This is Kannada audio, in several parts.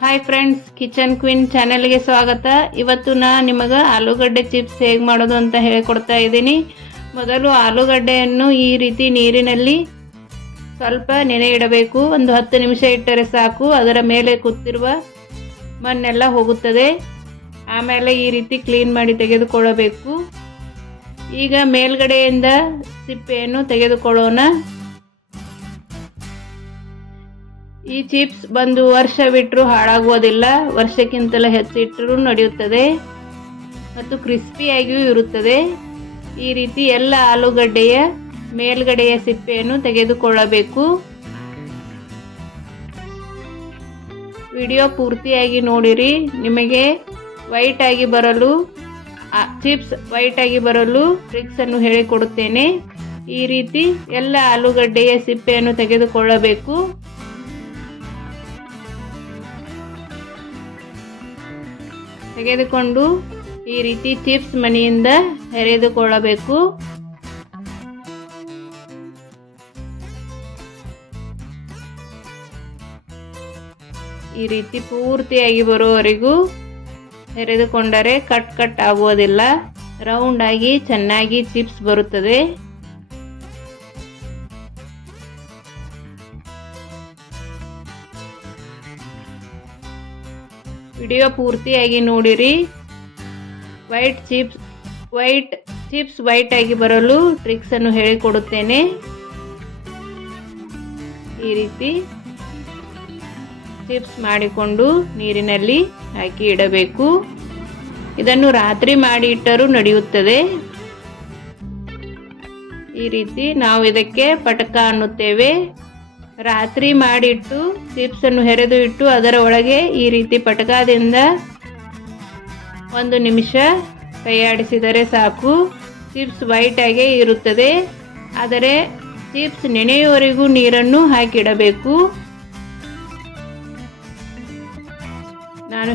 ಹಾಯ್ ಫ್ರೆಂಡ್ಸ್, ಕಿಚನ್ ಕ್ವೀನ್ ಚಾನೆಲ್ಗೆ ಸ್ವಾಗತ. ಇವತ್ತು ನಿಮಗೆ ಆಲೂಗಡ್ಡೆ ಚಿಪ್ಸ್ ಹೇಗೆ ಮಾಡೋದು ಅಂತ ಹೇಳಿಕೊಡ್ತಾ ಇದ್ದೀನಿ. ಮೊದಲು ಆಲೂಗಡ್ಡೆಯನ್ನು ಈ ರೀತಿ ನೀರಿನಲ್ಲಿ ಸ್ವಲ್ಪ ನೆನೆ ಇಡಬೇಕು. ಒಂದು 10 ನಿಮಿಷ ಇಟ್ಟರೆ ಸಾಕು. ಅದರ ಮೇಲೆ ಕೂತಿರುವ ಮಣ್ಣೆಲ್ಲ ಹೋಗುತ್ತದೆ. ಆಮೇಲೆ ಈ ರೀತಿ ಕ್ಲೀನ್ ಮಾಡಿ ತೆಗೆದುಕೊಳ್ಳಬೇಕು. ಈಗ ಮೇಲ್ಗಡೆಯಿಂದ ಸಿಪ್ಪೆಯನ್ನು ತೆಗೆದುಕೊಳ್ಳೋಣ. ಈ ಚಿಪ್ಸ್ ಬಂದು ವರ್ಷ ಬಿಟ್ಟರೂ ಹಾಳಾಗುವುದಿಲ್ಲ. ವರ್ಷಕ್ಕಿಂತಲೂ ಹೆಚ್ಚಿಟ್ಟರೂ ನಡೆಯುತ್ತದೆ ಮತ್ತು ಕ್ರಿಸ್ಪಿಯಾಗಿಯೂ ಇರುತ್ತದೆ. ಈ ರೀತಿ ಎಲ್ಲ ಆಲೂಗಡ್ಡೆಯ ಮೇಲ್ಗಡೆಯ ಸಿಪ್ಪೆಯನ್ನು ತೆಗೆದುಕೊಳ್ಳಬೇಕು. ವಿಡಿಯೋ ಪೂರ್ತಿಯಾಗಿ ನೋಡಿರಿ. ನಿಮಗೆ ವೈಟ್ ಆಗಿ ಬರಲು ಚಿಪ್ಸ್ ವೈಟ್ ಆಗಿ ಬರಲು ಟ್ರಿಕ್ಸ್ ಅನ್ನು ಹೇಳಿಕೊಡುತ್ತೇನೆ. ಈ ರೀತಿ ಎಲ್ಲ ಆಲೂಗಡ್ಡೆಯ ಸಿಪ್ಪೆಯನ್ನು ತೆಗೆದುಕೊಳ್ಳಬೇಕು. ತೆಗೆದುಕೊಂಡು ಈ ರೀತಿ ಚಿಪ್ಸ್ ಮನೆಯಿಂದ ಹೆರೆದುಕೊಳ್ಳಬೇಕು. ಈ ರೀತಿ ಪೂರ್ತಿಯಾಗಿ ಬರುವವರೆಗೂ ಹೆರೆದುಕೊಂಡರೆ ಕಟ್ ಆಗುವುದಿಲ್ಲ. ರೌಂಡ್ ಆಗಿ ಚೆನ್ನಾಗಿ ಚಿಪ್ಸ್ ಬರುತ್ತದೆ. ವಿಡಿಯೋ ಪೂರ್ತಿಯಾಗಿ ನೋಡಿರಿ. ವೈಟ್ ಚಿಪ್ಸ್ ವೈಟ್ ಆಗಿ ಬರಲು ಟ್ರಿಕ್ಸ್ ಅನ್ನು ಹೇಳಿಕೊಡುತ್ತೇನೆ. ಈ ರೀತಿ ಚಿಪ್ಸ್ ಮಾಡಿಕೊಂಡು ನೀರಿನಲ್ಲಿ ಹಾಕಿ ಇಡಬೇಕು. ಇದನ್ನು ರಾತ್ರಿ ಮಾಡಿ ಇಟ್ಟರೂ ನಡೆಯುತ್ತದೆ. ಈ ರೀತಿ ನಾವು ಇದಕ್ಕೆ ಪಟಕ ಅನ್ನುತ್ತೇವೆ. ರಾತ್ರಿ ಮಾಡಿಟ್ಟು ಚಿಪ್ಸ್ ಅನ್ನು ಹೆರೆದು ಇಟ್ಟು ಅದರ ಒಳಗೆ ಈ ರೀತಿ ಪಟಕದಿಂದ 1 ನಿಮಿಷ ಕೈಯಾಡಿಸಿದರೆ ಸಾಕು. ಚಿಪ್ಸ್ ವೈಟ್ ಆಗೇ ಇರುತ್ತದೆ. ಆದರೆ ಚಿಪ್ಸ್ ನೆನೆಯುವವರೆಗೂ ನೀರನ್ನು ಹಾಕಿಡಬೇಕು. ನಾನು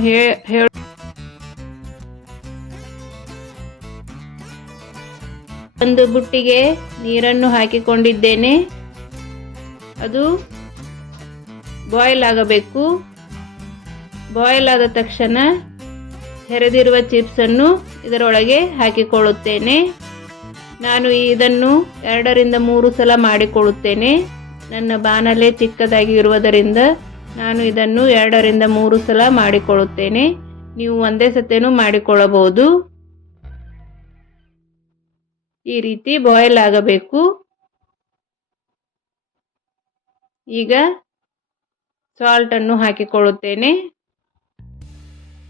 ಒಂದು ಬುಟ್ಟಿಗೆ ನೀರನ್ನು ಹಾಕಿಕೊಂಡಿದ್ದೇನೆ. ಅದು ಬಾಯ್ಲ್ ಆಗಬೇಕು. ಬಾಯ್ಲ್ ಆದ ತಕ್ಷಣ ಹೆರೆದಿರುವ ಚಿಪ್ಸನ್ನು ಇದರೊಳಗೆ ಹಾಕಿಕೊಳ್ಳುತ್ತೇನೆ. ನಾನು ಇದನ್ನು 2 ರಿಂದ 3 ಸಲ ಮಾಡಿಕೊಳ್ಳುತ್ತೇನೆ. ನನ್ನ ಬಾಣಲೆ ಚಿಕ್ಕದಾಗಿ ಇರುವುದರಿಂದ ನಾನು ಇದನ್ನು 2 ರಿಂದ 3 ಸಲ ಮಾಡಿಕೊಳ್ಳುತ್ತೇನೆ. ನೀವು ಒಂದೇ ಸತೇನೂ ಮಾಡಿಕೊಳ್ಳಬಹುದು. ಈ ರೀತಿ ಬಾಯ್ಲ್ ಆಗಬೇಕು. ಈಗ ಸಾಲ್ಟ್ ಅನ್ನು ಹಾಕಿಕೊಳ್ಳುತ್ತೇನೆ.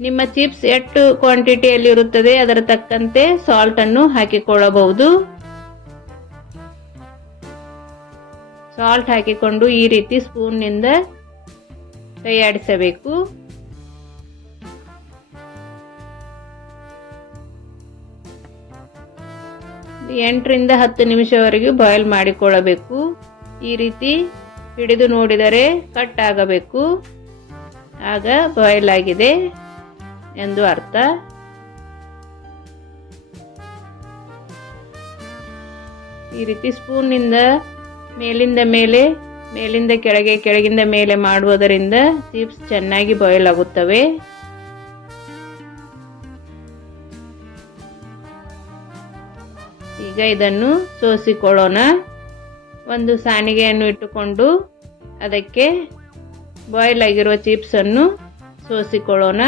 ನಿಮ್ಮ ಚಿಪ್ಸ್ ಎಷ್ಟು ಕ್ವಾಂಟಿಟಿಯಲ್ಲಿ ಇರುತ್ತದೆ ಅದರ ತಕ್ಕಂತೆ ಸಾಲ್ಟ್ ಅನ್ನು ಹಾಕಿಕೊಳ್ಳಬಹುದು. ಸಾಲ್ಟ್ ಹಾಕಿಕೊಂಡು ಈ ರೀತಿ ಸ್ಪೂನ್ನಿಂದ ಕೈಯಾಡಿಸಬೇಕು. ಎಂಟು ರಿಂದ 10 ನಿಮಿಷವರೆಗೂ ಬಾಯ್ಲ್ ಮಾಡಿಕೊಳ್ಳಬೇಕು. ಈ ರೀತಿ ಹಿಡಿದು ನೋಡಿದರೆ ಕಟ್ ಆಗಬೇಕು. ಆಗ ಬಾಯ್ಲ್ ಆಗಿದೆ ಎಂದು ಅರ್ಥ. ಈ ರೀತಿ ಸ್ಪೂನ್ನಿಂದ ಮೇಲಿಂದ ಮೇಲೆ, ಮೇಲಿಂದ ಕೆಳಗೆ, ಕೆಳಗಿಂದ ಮೇಲೆ ಮಾಡುವುದರಿಂದ ಚಿಪ್ಸ್ ಚೆನ್ನಾಗಿ ಬಾಯ್ಲ್ ಆಗುತ್ತವೆ. ಈಗ ಇದನ್ನು ಸೋಸಿಕೊಳ್ಳೋಣ. ಒಂದು ಸಾಣಿಗೆಯನ್ನು ಇಟ್ಟುಕೊಂಡು ಅದಕ್ಕೆ ಬಾಯ್ಲ್ ಆಗಿರುವ ಚಿಪ್ಸ್ ಅನ್ನು ಸೋಸಿಕೊಳ್ಳೋಣ.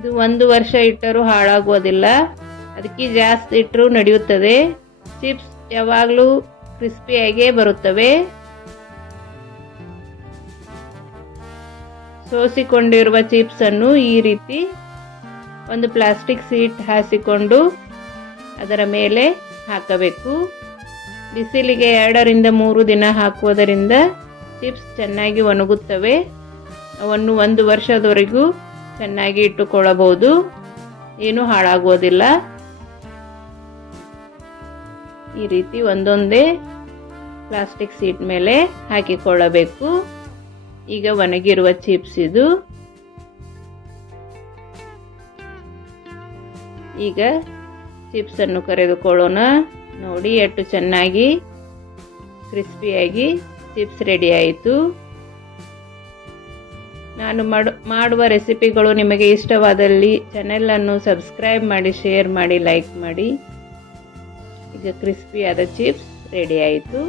ಇದು 1 ವರ್ಷ ಇಟ್ಟರೂ ಹಾಳಾಗುವುದಿಲ್ಲ. ಅದಕ್ಕೆ ಜಾಸ್ತಿ ಇಟ್ಟರೂ ನಡೆಯುತ್ತದೆ. ಚಿಪ್ಸ್ ಯಾವಾಗಲೂ ಕ್ರಿಸ್ಪಿಯಾಗೇ ಬರುತ್ತವೆ. ಸೋಸಿಕೊಂಡಿರುವ ಚಿಪ್ಸ್ ಅನ್ನು ಈ ರೀತಿ ಒಂದು ಪ್ಲಾಸ್ಟಿಕ್ ಶೀಟ್ ಹಾಸಿಕೊಂಡು ಅದರ ಮೇಲೆ ಹಾಕಬೇಕು. ಬಿಸಿಲಿಗೆ 2 ರಿಂದ 3 ದಿನ ಹಾಕುವುದರಿಂದ ಚಿಪ್ಸ್ ಚೆನ್ನಾಗಿ ಒಣಗುತ್ತವೆ. ಅವನ್ನು 1 ವರ್ಷದವರೆಗೂ ಚೆನ್ನಾಗಿ ಇಟ್ಟುಕೊಳ್ಳಬಹುದು. ಏನೂ ಹಾಳಾಗುವುದಿಲ್ಲ. ಈ ರೀತಿ ಒಂದೊಂದೇ ಪ್ಲಾಸ್ಟಿಕ್ ಶೀಟ್ ಮೇಲೆ ಹಾಕಿಕೊಳ್ಳಬೇಕು. ಈಗ ಒಣಗಿರುವ ಚಿಪ್ಸ್ ಇದು. ಈಗ ಚಿಪ್ಸನ್ನು ಕರೆದುಕೊಳ್ಳೋಣ. ನೋಡಿ ಎಷ್ಟು ಚೆನ್ನಾಗಿ ಕ್ರಿಸ್ಪಿಯಾಗಿ ಚಿಪ್ಸ್ ರೆಡಿ ಆಯಿತು. ನಾನು ಮಾಡುವ ರೆಸಿಪಿಗಳು ನಿಮಗೆ ಇಷ್ಟವಾದಲ್ಲಿ ಚಾನೆಲನ್ನು ಸಬ್ಸ್ಕ್ರೈಬ್ ಮಾಡಿ, ಶೇರ್ ಮಾಡಿ, ಲೈಕ್ ಮಾಡಿ. ಈಗ ಕ್ರಿಸ್ಪಿಯಾದ ಚಿಪ್ಸ್ ರೆಡಿ ಆಯಿತು.